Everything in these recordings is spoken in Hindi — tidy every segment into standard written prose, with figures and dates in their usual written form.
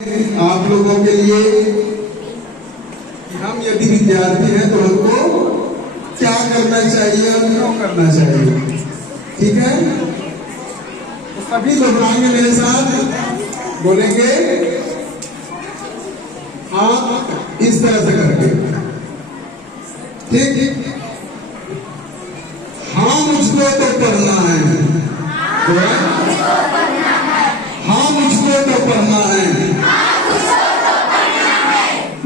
आप लोगों के लिए कि हम यदि विद्यार्थी हैं तो हमको क्या करना चाहिए और क्यों करना चाहिए। ठीक है, तो सभी दोहराएंगे मेरे साथ, बोलेंगे आप इस तरह से करके। ठीक, हाँ मुझको तो पढ़ना है, हाँ मुझको तो पढ़ना है,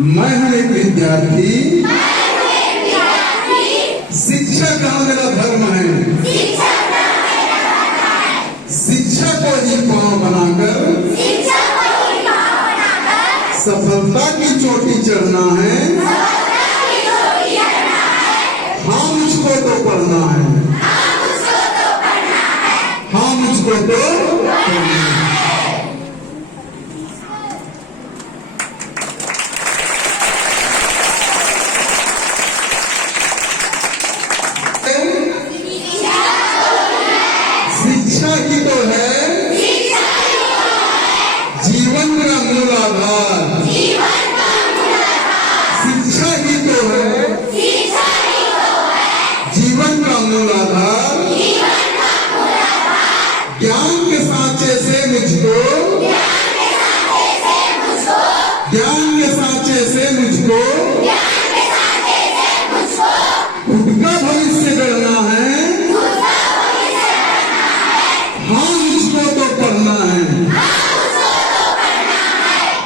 मैं हूँ एक विद्यार्थी, शिक्षा का मेरा धर्म है, शिक्षा को ही पांव बनाकर सफलता की चोटी चढ़ना है, हाँ मुझको तो पढ़ना है, हाँ मुझको तो पढ़ना है। शिक्षा ही तो है जीवन का मूल आधार, शिक्षा ही तो है जीवन का मूल आधार, ज्ञान के सांचे से मुझको, ज्ञान के सांचे से मुझको खुद का भविष्य गढ़ना है, हाँ मुझको तो पढ़ना है,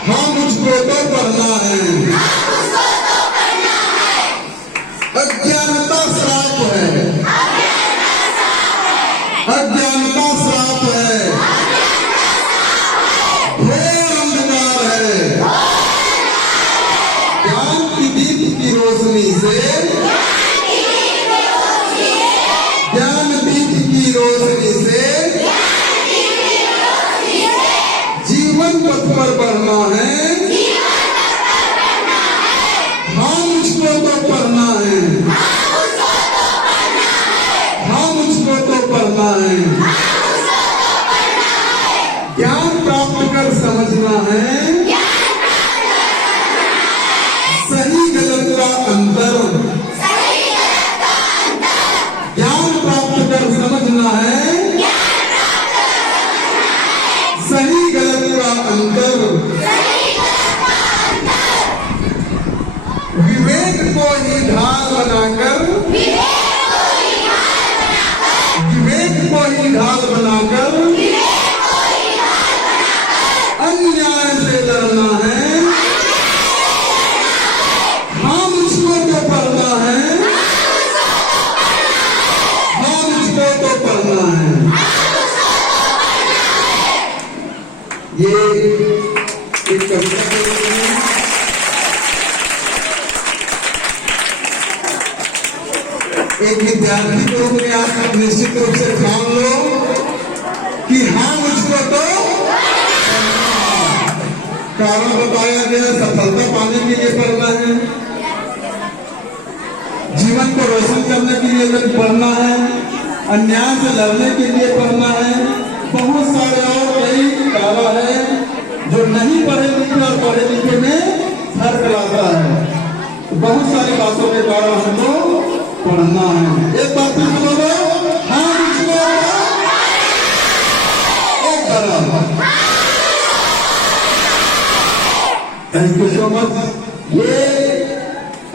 हाँ मुझको तो पढ़ना है। अज्ञानता श्राप है, अज्ञानता श्राप है, घोर अंधकार है, ज्ञान की दीप की रोशनी से, ज्ञान दीप की रोशनी से जीवन पथ पर बढ़ना है, हाँ मुझको तो पढ़ना है, हाँ मुझको तो पढ़ना है। ज्ञान प्राप्त कर समझना है, सही गलत का अंतर, ज्ञान प्राप्त कर समझना है, सही गलत का अंतर, विवेक को ही ढाल बनाकर, विवेक को ही ढाल बनाकर अन्याय से लड़ना है, हाँ मुझको तो पढ़ना है, हाँ मुझको तो पढ़ना है। ये एक कविता है, एक विद्यार्थी के रूप में आप निश्चित रूप से ठान लो कि हाँ मुझको तो कारण बताया गया, सफलता पाने के लिए पढ़ना है, जीवन को रोशन करने के लिए पढ़ना है, अन्याय से लड़ने के लिए पढ़ना है, बहुत सारे और कई कारण है जो नहीं पढ़े लिखे और पढ़े लिखे में फर्क लाता है। तो बहुत सारी बातों के द्वारा हमको पढ़ना है। एक बात फिर बोलो, हाँ मुझको एक बार। Thank you so much. ये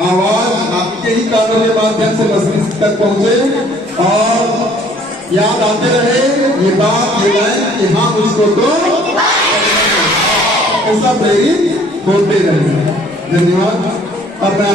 आवाज आपके ही कानों के माध्यम से मस्तिष्क तक पहुंचे और याद आते रहे ये बात, ये लाइन कि हाँ मुझको तो ऐसा प्रेरित होते रहे। धन्यवाद। अब मैं